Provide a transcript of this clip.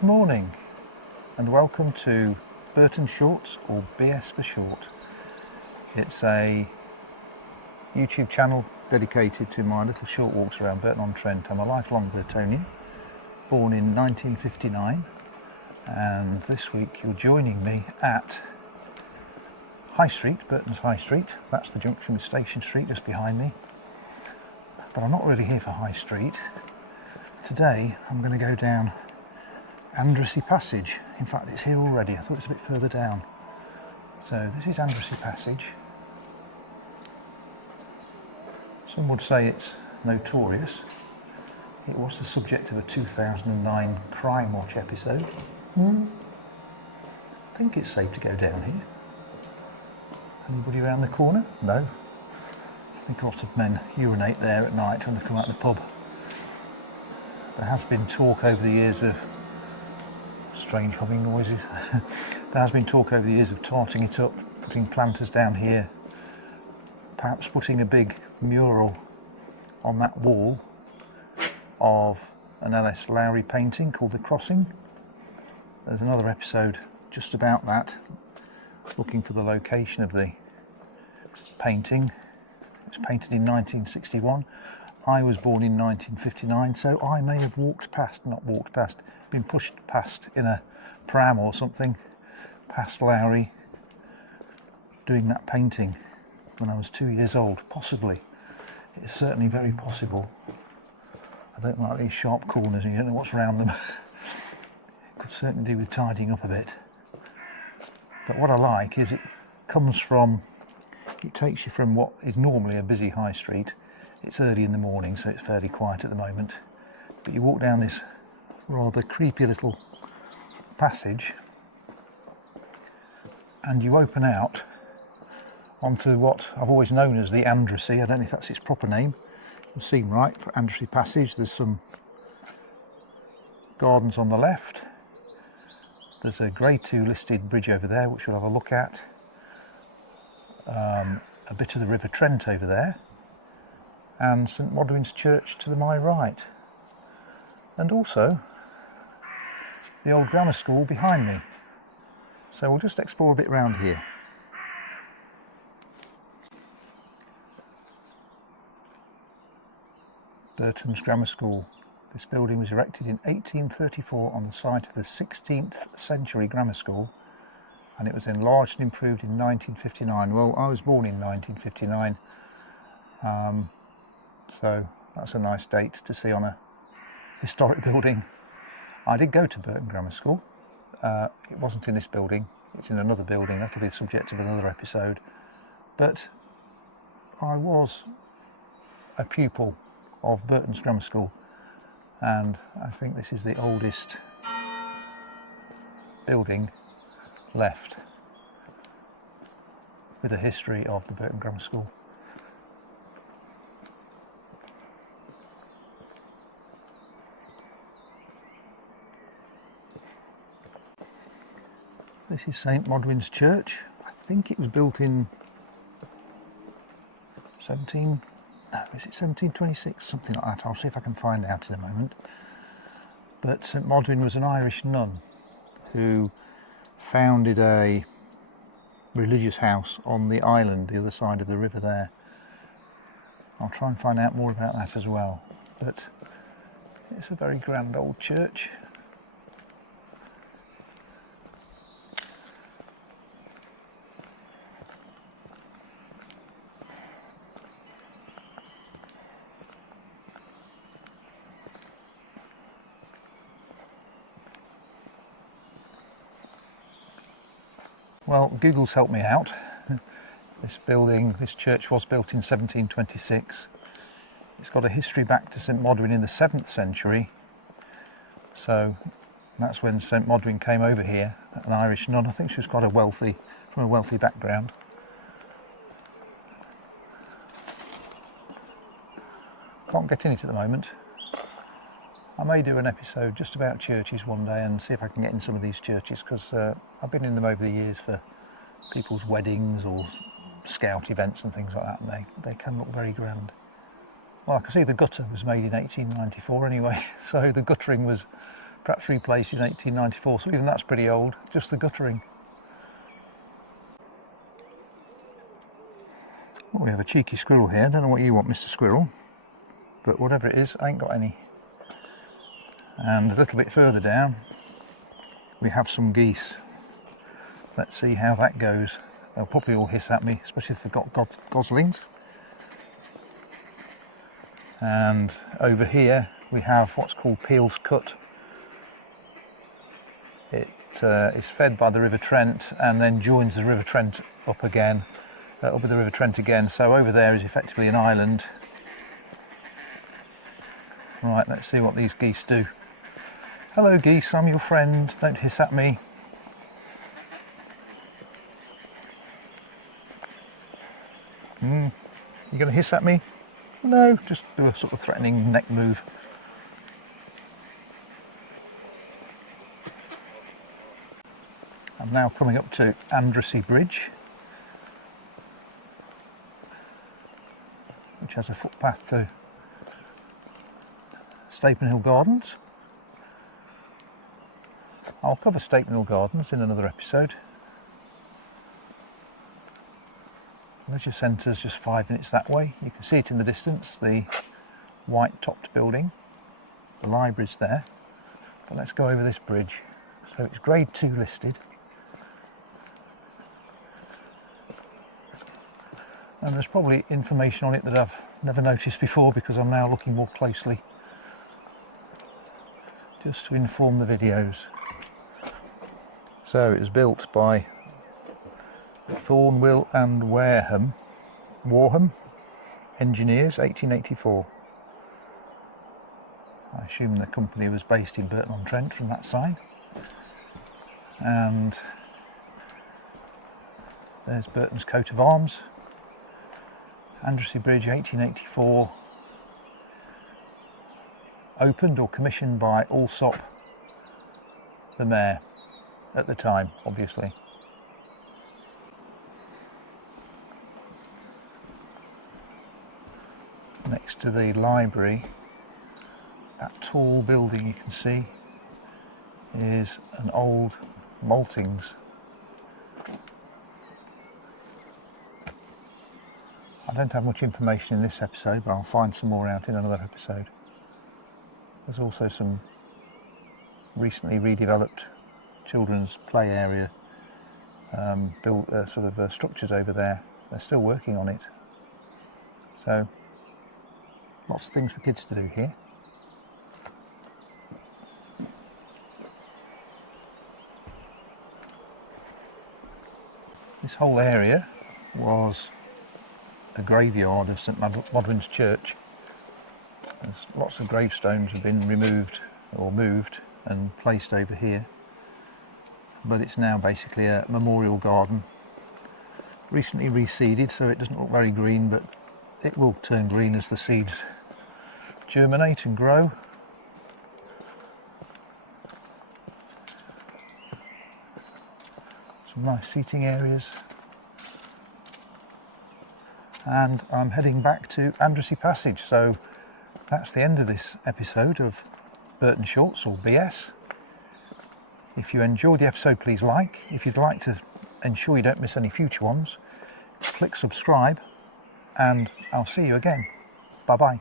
Good morning and welcome to Burton Shorts, or BS for short. It's a YouTube channel dedicated to my little short walks around Burton-on-Trent. I'm a lifelong Burtonian, born in 1959, and this week you're joining me at High Street, Burton's High Street. That's the junction with Station Street just behind me. But I'm not really here for High Street. Today I'm going to go down Andressey Passage. In fact, it's here already. I thought it's a bit further down. So this is Andressey Passage. Some would say it's notorious. It was the subject of a 2009 Crime Watch episode. I think it's safe to go down here. Anybody around the corner? No. I think a lot of men urinate there at night when they come out of the pub. There has been talk over the years of strange humming noises. There has been talk over the years of tarting it up, putting planters down here, perhaps putting a big mural on that wall of an L.S. Lowry painting called The Crossing. There's another episode just about that, looking for the location of the painting. It was painted in 1961. I was born in 1959, so I may have been pushed past in a pram or something, past Lowry, doing that painting when I was 2 years old, possibly. It's certainly very possible. I don't like these sharp corners, and you don't know what's around them. It could certainly do with tidying up a bit. But what I like is it takes you from what is normally a busy high street. It's early in the morning, so it's fairly quiet at the moment. But you walk down this rather creepy little passage and you open out onto what I've always known as the Andressey. I don't know if that's its proper name. You'll see right for Andressey Passage. There's some gardens on the left. There's a Grade 2 listed bridge over there, which we'll have a look at. A bit of the River Trent over there, and St Modwens Church to my right, and also the old grammar school behind me. So we'll just explore a bit around here. Burton's Grammar School. This building was erected in 1834 on the site of the 16th century grammar school, and it was enlarged and improved in 1959. Well, I was born in 1959, so that's a nice date to see on a historic building. I did go to Burton Grammar School. It wasn't in this building, it's in another building. That'll be the subject of another episode. But I was a pupil of Burton's Grammar School, and I think this is the oldest building left with a history of the Burton Grammar School. This is St Modwens Church. I think it was built in 1726, something like that. I'll see if I can find out in a moment. But St Modwen was an Irish nun who founded a religious house on the island, the other side of the river there. I'll try and find out more about that as well. But it's a very grand old church. Well, Google's helped me out. This church was built in 1726. It's got a history back to St Modwen in the 7th century. So that's when St Modwen came over here, an Irish nun. I think she was quite from a wealthy background. Can't get in it at the moment. I may do an episode just about churches one day and see if I can get in some of these churches, because I've been in them over the years for people's weddings or scout events and things like that, and they can look very grand. Well, I can see the gutter was made in 1894 anyway, so the guttering was perhaps replaced in 1894, so even that's pretty old, just the guttering. Well, we have a cheeky squirrel here. Don't know what you want, Mr. Squirrel, but whatever it is, I ain't got any. And a little bit further down we have some geese. Let's see how that goes. They'll probably all hiss at me, especially if they've got goslings. And over here we have what's called Peel's Cut. It is fed by the River Trent and then joins the River Trent up again, up with the River Trent again. So over there is effectively an island. Right, let's see what these geese do. Hello geese, I'm your friend, don't hiss at me. You gonna hiss at me? No, just do a sort of threatening neck move. I'm now coming up to Andressey Bridge, which has a footpath to Stapenhill Gardens. I'll cover Stapenhill Gardens in another episode. Leisure Centre's just 5 minutes that way. You can see it in the distance, the white topped building. The library's there. But let's go over this bridge. So it's grade 2 listed. And there's probably information on it that I've never noticed before because I'm now looking more closely, just to inform the videos. So it was built by Thornwill and Warham engineers, 1884. I assume the company was based in Burton-on-Trent from that side. And there's Burton's coat of arms. Andressey Bridge, 1884. Opened or commissioned by Allsop, the mayor, at the time, obviously. Next to the library, that tall building you can see is an old maltings. I don't have much information in this episode, but I'll find some more out in another episode. There's also some recently redeveloped children's play area, structures over there. They're still working on it. So, lots of things for kids to do here. This whole area was a graveyard of St Modwens Church. There's lots of gravestones have been removed or moved and placed over here, but it's now basically a memorial garden, recently reseeded, so it doesn't look very green, but it will turn green as the seeds germinate and grow. Some nice seating areas. And I'm heading back to Andressey Passage, so that's the end of this episode of Burton Shorts, or BS. If you enjoyed the episode, please like. If you'd like to ensure you don't miss any future ones, click subscribe, and I'll see you again. Bye bye.